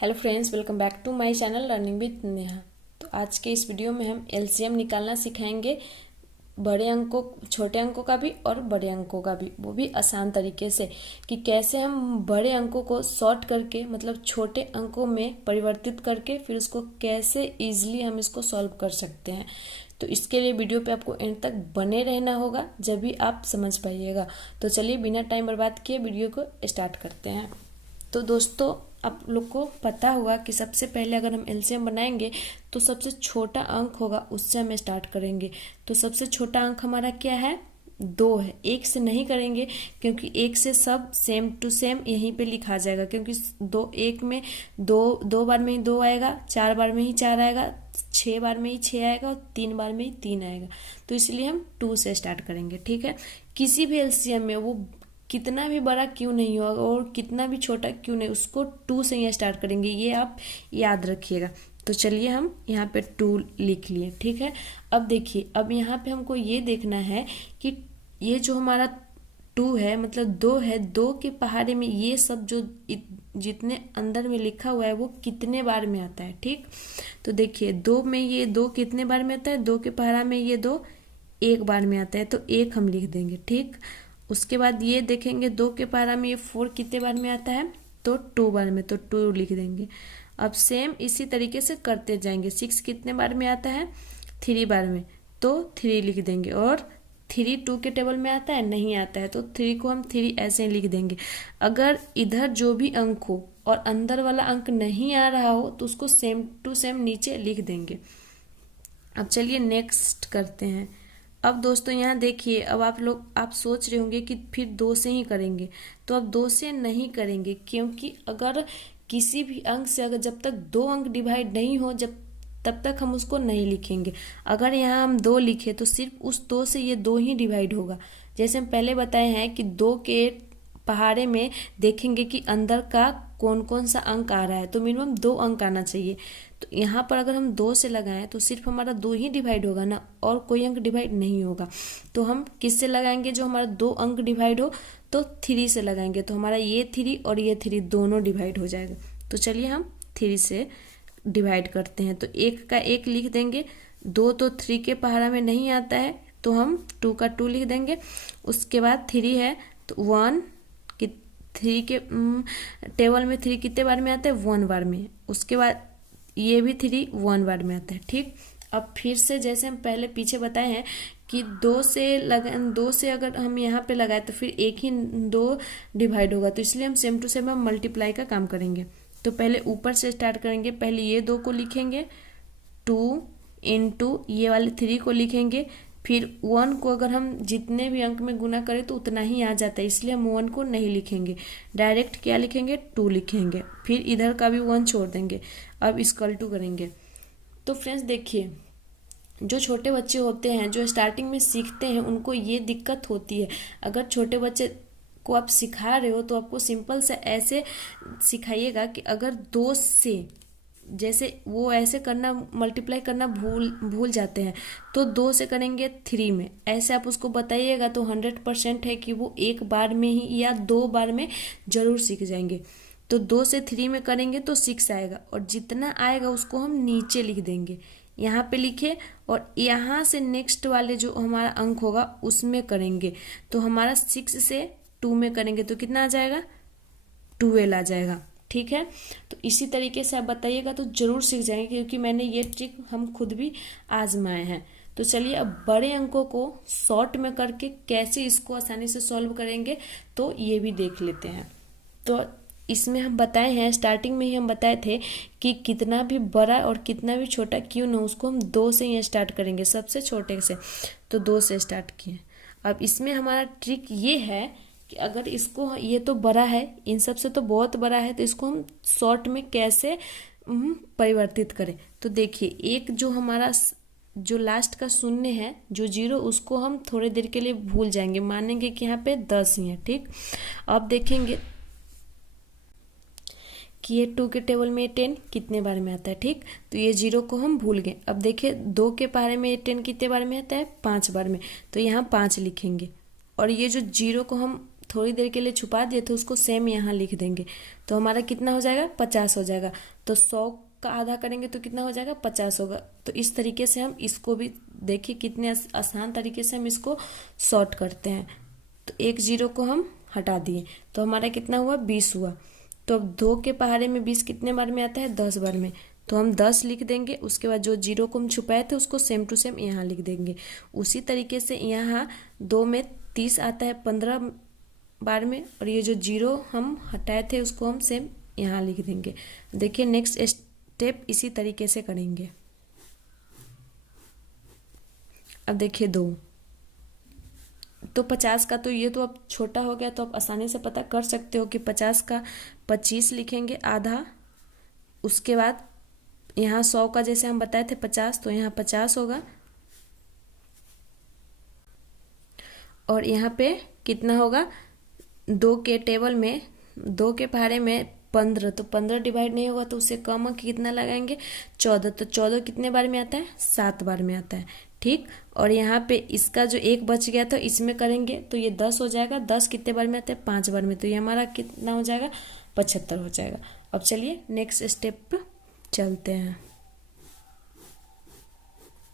Hello friends, welcome back to my channel learning with Neha. तो आज के इस वीडियो में हम एलसीएम निकालना सिखाएंगे, बड़े अंकों, छोटे अंकों का भी और बड़े अंकों का भी, वो भी आसान तरीके से, कि कैसे हम बड़े अंकों को शॉर्ट करके मतलब छोटे अंकों में परिवर्तित करके फिर उसको कैसे इजीली हम इसको सॉल्व कर सकते हैं। तो इसके लिए वीडियो पे आपको एंड तक बने रहना होगा, जब भी आप समझ पाइएगा। तो चलिए बिना टाइम बर्बाद किए वीडियो को स्टार्ट करते हैं। तो दोस्तों, आप लोग को पता होगा कि सबसे पहले अगर हम एलसीएम बनाएंगे तो सबसे छोटा अंक होगा, उससे हम स्टार्ट करेंगे। तो सबसे छोटा अंक हमारा क्या है? 2 है। 1 से नहीं करेंगे क्योंकि 1 से सब सेम टू सेम यहीं पे लिखा जाएगा, क्योंकि 1 में दो बार में ही 2 आएगा, 4 बार में ही 4 आएगा, 6 बार में ही 6 आएगा और 3 बार में ही 3 आएगा। तो इसलिए हम 2 से स्टार्ट करेंगे। ठीक है, किसी भी एलसीएम में वो कितना भी बड़ा क्यों नहीं होगा और कितना भी छोटा क्यों नहीं, उसको 2 से ही स्टार्ट करेंगे, ये आप याद रखिएगा। तो चलिए हम यहाँ पे 2 लिख लिए। ठीक है, अब देखिए, अब यहाँ पे हमको ये देखना है कि ये जो हमारा 2 है मतलब 2 है, 2 के पहाड़े में ये सब जो जितने अंदर में लिखा हुआ है वो कितने बार में आता है। ठीक, तो देखिए 2 में ये 2 कितने बार में आता है? 2 के पहाड़ा में ये 2 1 बार में आता है, तो 1 हम लिख देंगे। ठीक, उसके बाद ये देखेंगे 2 के पारा में ये 4 कितने बार में आता है? तो 2 बार में, तो 2 लिख देंगे। अब सेम इसी तरीके से करते जाएंगे। 6 कितने बार में आता है? 3 बार में, तो 3 लिख देंगे। और 3 2 के टेबल में आता है? नहीं आता है, तो 3 को हम 3 ऐसे ही लिख देंगे। अगर इधर जो भी अंक हो और अंदर वाला अंक नहीं आ रहा हो तो उसको सेम टू सेम नीचे लिख देंगे। अब चलिए नेक्स्ट करते हैं। अब दोस्तों यहाँ देखिए, अब आप सोच रहे होंगे कि फिर 2 से ही करेंगे, तो अब 2 से नहीं करेंगे, क्योंकि अगर किसी भी अंक से अगर जब तक 2 अंक डिवाइड नहीं हो तब तक हम उसको नहीं लिखेंगे। अगर यहाँ हम 2 लिखे तो सिर्फ उस 2 से ये 2 ही डिवाइड होगा। जैसे हम पहले बताए हैं कि 2 के पहाड़े में देखेंगे कि अंदर का कौन कौन सा अंक आ रहा है, तो मिनिमम 2 अंक आना चाहिए। तो यहाँ पर अगर हम 2 से लगाएं तो सिर्फ हमारा 2 ही डिवाइड होगा ना, और कोई अंक डिवाइड नहीं होगा। तो हम किससे लगाएंगे? जो हमारा 2 अंक डिवाइड हो, तो 3 से लगाएंगे, तो हमारा ये 3 और ये 3 दोनों डिवाइड हो जाएगा। तो चलिए हम 3 से डिवाइड करते हैं। तो 1 का 1 लिख देंगे। 2 तो 3 के पहाड़ा में नहीं आता है, तो हम 2 का 2 लिख देंगे। उसके बाद 3 है तो 1, 3 के टेबल में 3 कितने बार में आता है? 1 बार में। उसके बाद ये भी 3 1 बार में आता है। ठीक, अब फिर से जैसे हम पहले पीछे बताए हैं कि 2 से अगर हम यहाँ पे लगाए तो फिर 1 ही 2 डिवाइड होगा, तो इसलिए हम सेम टू सेम हम मल्टीप्लाई का काम करेंगे। तो पहले ऊपर से स्टार्ट करेंगे। पहले ये 2 को लिखेंगे, 2 इंटू ये वाले 3 को लिखेंगे, फिर 1 को अगर हम जितने भी अंक में गुना करें तो उतना ही आ जाता है, इसलिए हम 1 को नहीं लिखेंगे, डायरेक्ट क्या लिखेंगे? 2 लिखेंगे। फिर इधर का भी 1 छोड़ देंगे। अब इक्वल टू करेंगे। तो फ्रेंड्स देखिए, जो छोटे बच्चे होते हैं, जो स्टार्टिंग में सीखते हैं, उनको ये दिक्कत होती है। अगर छोटे बच्चे को आप सिखा रहे हो तो आपको सिंपल से ऐसे सिखाइएगा कि अगर 2 से, जैसे वो ऐसे करना, मल्टीप्लाई करना भूल जाते हैं, तो 2 से करेंगे 3 में, ऐसे आप उसको बताइएगा तो 100% है कि वो 1 बार में ही या 2 बार में जरूर सीख जाएंगे। तो 2 से 3 में करेंगे तो 6 आएगा, और जितना आएगा उसको हम नीचे लिख देंगे। यहाँ पे लिखे और यहाँ से नेक्स्ट वाले जो हमारा अंक होगा उसमें करेंगे। तो हमारा 6 से 2 में करेंगे तो कितना आ जाएगा? 12 आ जाएगा। ठीक है, तो इसी तरीके से आप बताइएगा तो जरूर सीख जाएंगे, क्योंकि मैंने ये ट्रिक हम खुद भी आजमाए हैं। तो चलिए अब बड़े अंकों को शॉर्ट में करके कैसे इसको आसानी से सॉल्व करेंगे तो ये भी देख लेते हैं। तो इसमें हम बताए हैं, स्टार्टिंग में ही हम बताए थे कि कितना भी बड़ा और कितना भी छोटा क्यों ना, उसको हम 2 से ही स्टार्ट करेंगे, सबसे छोटे से। तो 2 से स्टार्ट किए। अब इसमें हमारा ट्रिक ये है कि अगर इसको, ये तो बड़ा है, इन सब से तो बहुत बड़ा है, तो इसको हम शॉर्ट में कैसे परिवर्तित करें। तो देखिए, एक जो हमारा जो लास्ट का शून्य है, जो 0, उसको हम थोड़ी देर के लिए भूल जाएंगे, मानेंगे कि यहाँ पे 10 ही है। ठीक, अब देखेंगे कि ये 2 के टेबल में 10 कितने बार में आता है। ठीक, तो ये 0 को हम भूल गए। अब देखिए 2 के पहाड़े में 10 कितने बार में आता है? 5 बार में, तो यहाँ 5 लिखेंगे। और ये जो 0 को हम थोड़ी देर के लिए छुपा दिए थे उसको सेम यहाँ लिख देंगे, तो हमारा कितना हो जाएगा 50 हो जाएगा। तो 100 का आधा करेंगे तो कितना हो जाएगा 50 होगा। तो इस तरीके से हम इसको भी देखिए कितने आसान तरीके से हम इसको सॉर्ट करते हैं। तो एक जीरो को हम हटा दिए तो हमारा कितना हुआ 20 हुआ। तो अब 2 के पहाड़े में 20 कितने बार में आता है 10 बार में, तो हम 10 लिख देंगे। उसके बाद जो जीरो को हम छुपाए थे उसको सेम टू सेम यहाँ लिख देंगे। उसी तरीके से यहाँ 2 में 30 आता है 15 बार में, और ये जो जीरो हम हटाए थे उसको हम सेम यहाँ लिख देंगे। देखिए नेक्स्ट स्टेप इसी तरीके से करेंगे। अब देखिए 2 तो 50 का तो ये तो अब छोटा हो गया, तो आप आसानी से पता कर सकते हो कि 50 का 25 लिखेंगे आधा। उसके बाद यहाँ 100 का जैसे हम बताए थे 50, तो यहाँ 50 होगा। और यहाँ पे कितना होगा 2 के टेबल में 2 के पहाड़े में 15, तो 15 डिवाइड नहीं होगा तो उससे कम कितना लगाएंगे 14, तो 14 कितने बार में आता है 7 बार में आता है। ठीक, और यहाँ पे इसका जो एक बच गया था इसमें करेंगे तो ये 10 हो जाएगा। 10 कितने बार में आता है 5 बार में, तो ये हमारा कितना हो जाएगा 75 हो जाएगा। अब चलिए नेक्स्ट स्टेप पे चलते हैं।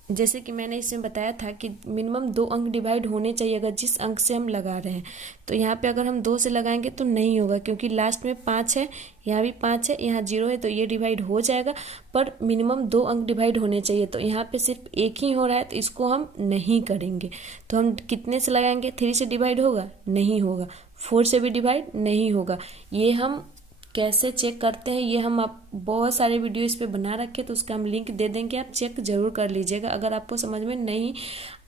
जैसे कि मैंने इसमें बताया था कि मिनिमम 2 अंक डिवाइड होने चाहिए अगर जिस अंक से हम लगा रहे हैं। तो यहाँ पे अगर हम 2 से लगाएंगे तो नहीं होगा, क्योंकि लास्ट में 5 है, यहाँ भी 5 है, यहाँ 0 है, तो ये डिवाइड हो जाएगा। पर मिनिमम 2 अंक डिवाइड होने चाहिए। तो यहाँ पे सिर्फ एक ही हो रहा है तो इसको हम नहीं करेंगे। तो हम कितने से लगाएंगे 3 से डिवाइड होगा नहीं होगा, 4 से भी डिवाइड नहीं होगा। ये हम कैसे चेक करते हैं ये हम आप बहुत सारे वीडियो इस पे बना रखे, तो उसका हम लिंक दे देंगे, आप चेक जरूर कर लीजिएगा अगर आपको समझ में नहीं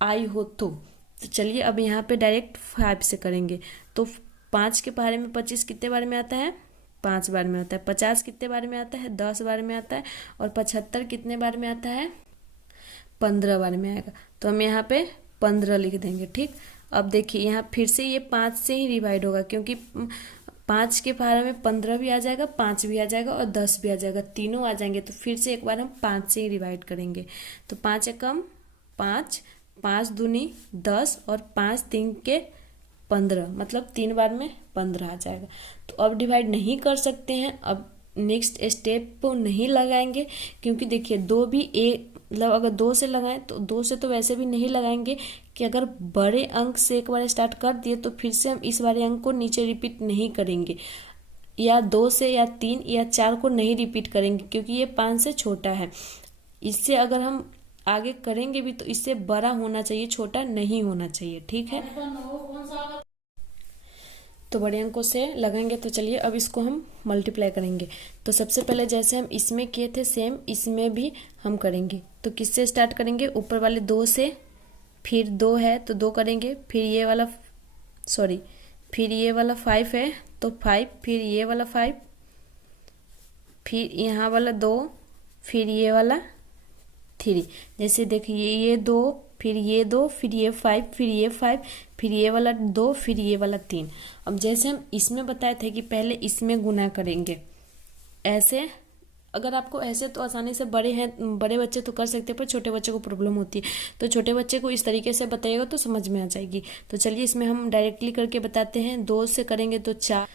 आई हो तो। चलिए अब यहाँ पे डायरेक्ट 5 से करेंगे। तो 5 के पहाड़े में 25 कितने बार में आता है 5 बार में आता है। 50 कितने बार में आता है 10 बार में आता है। और 75 कितने बार में आता है 15 बार में आएगा। तो हम यहाँ पे 15 लिख देंगे। ठीक, अब देखिए यहाँ फिर से ये 5 से ही डिवाइड होगा, क्योंकि 5 के पहाड़े में 15 भी आ जाएगा, 5 भी आ जाएगा और 10 भी आ जाएगा, तीनों आ जाएंगे। तो फिर से एक बार हम 5 से ही डिवाइड करेंगे। तो 5 एकम 5, 5 दूनी 10 और 5 3 के 15, मतलब 3 बार में 15 आ जाएगा। तो अब डिवाइड नहीं कर सकते हैं। अब नेक्स्ट स्टेप को नहीं लगाएंगे, क्योंकि देखिए 2 भी मतलब अगर 2 से लगाएं तो 2 से तो वैसे भी नहीं लगाएंगे कि अगर बड़े अंक से एक बार स्टार्ट कर दिए तो फिर से हम इस वाले अंक को नीचे रिपीट नहीं करेंगे, या 2 से या 3 या 4 को नहीं रिपीट करेंगे, क्योंकि ये 5 से छोटा है। इससे अगर हम आगे करेंगे भी तो इससे बड़ा होना चाहिए, छोटा नहीं होना चाहिए। ठीक है, तो बड़े अंकों से लगाएंगे। तो चलिए अब इसको हम मल्टीप्लाई करेंगे। तो सबसे पहले जैसे हम इसमें किए थे सेम इसमें भी हम करेंगे। तो किससे स्टार्ट करेंगे, ऊपर वाले 2 से, फिर 2 है तो 2 करेंगे, फिर ये वाला फिर ये वाला 5 है तो 5, फिर ये वाला 5, फिर यहाँ वाला 2, फिर ये वाला 3। जैसे देखिए ये 2, फिर ये 2, फिर ये 5, फिर ये 5, फिर ये वाला 2, फिर ये वाला 3। अब जैसे हम इसमें बताए थे कि पहले इसमें गुना करेंगे, ऐसे अगर आपको ऐसे तो आसानी से बड़े बच्चे तो कर सकते हैं, पर छोटे बच्चे को प्रॉब्लम होती है। तो छोटे बच्चे को इस तरीके से बताइएगा तो समझ में आ जाएगी। तो चलिए इसमें हम डायरेक्टली करके बताते हैं। 2 से करेंगे तो 4,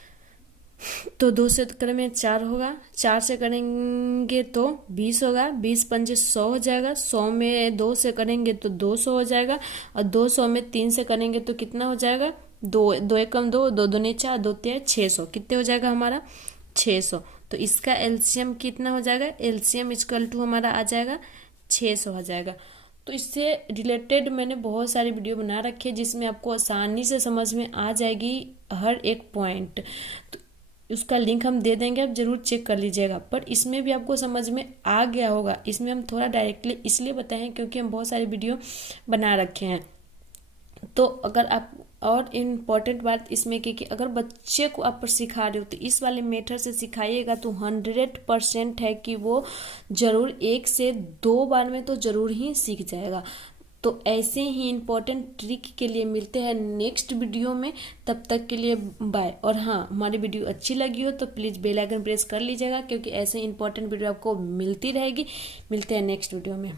तो 2 से करें में 4 होगा, 4 से करेंगे तो 20 होगा, 20 पंजे 100 हो जाएगा, 100 में 2 से करेंगे तो 200 हो जाएगा, और 200 में 3 से करेंगे तो कितना हो जाएगा 2 एकम 2, 2 दूनी 4, 2 तिया 600। कितने हो जाएगा हमारा 600। तो इसका एलसीएम कितना हो जाएगा, एलसीएम इक्वल टू हमारा आ जाएगा 600 आ जाएगा। तो इससे रिलेटेड मैंने बहुत सारी वीडियो बना रखी है जिसमें आपको आसानी से समझ में आ जाएगी हर एक पॉइंट। तो उसका लिंक हम दे देंगे, आप जरूर चेक कर लीजिएगा। पर इसमें भी आपको समझ में आ गया होगा। इसमें हम थोड़ा डायरेक्टली इसलिए बताए हैं क्योंकि हम बहुत सारी वीडियो बना रखे हैं। तो अगर आप और इम्पॉर्टेंट बात इसमें कि अगर बच्चे को आप सिखा रहे हो तो इस वाले मेथड से सिखाइएगा तो 100% है कि वो जरूर 1 से 2 बार में तो जरूर ही सीख जाएगा। तो ऐसे ही इम्पोर्टेंट ट्रिक के लिए मिलते हैं नेक्स्ट वीडियो में। तब तक के लिए बाय। और हाँ, हमारी वीडियो अच्छी लगी हो तो प्लीज़ बेल आइकन प्रेस कर लीजिएगा, क्योंकि ऐसे इम्पोर्टेंट वीडियो आपको मिलती रहेगी। मिलते हैं नेक्स्ट वीडियो में।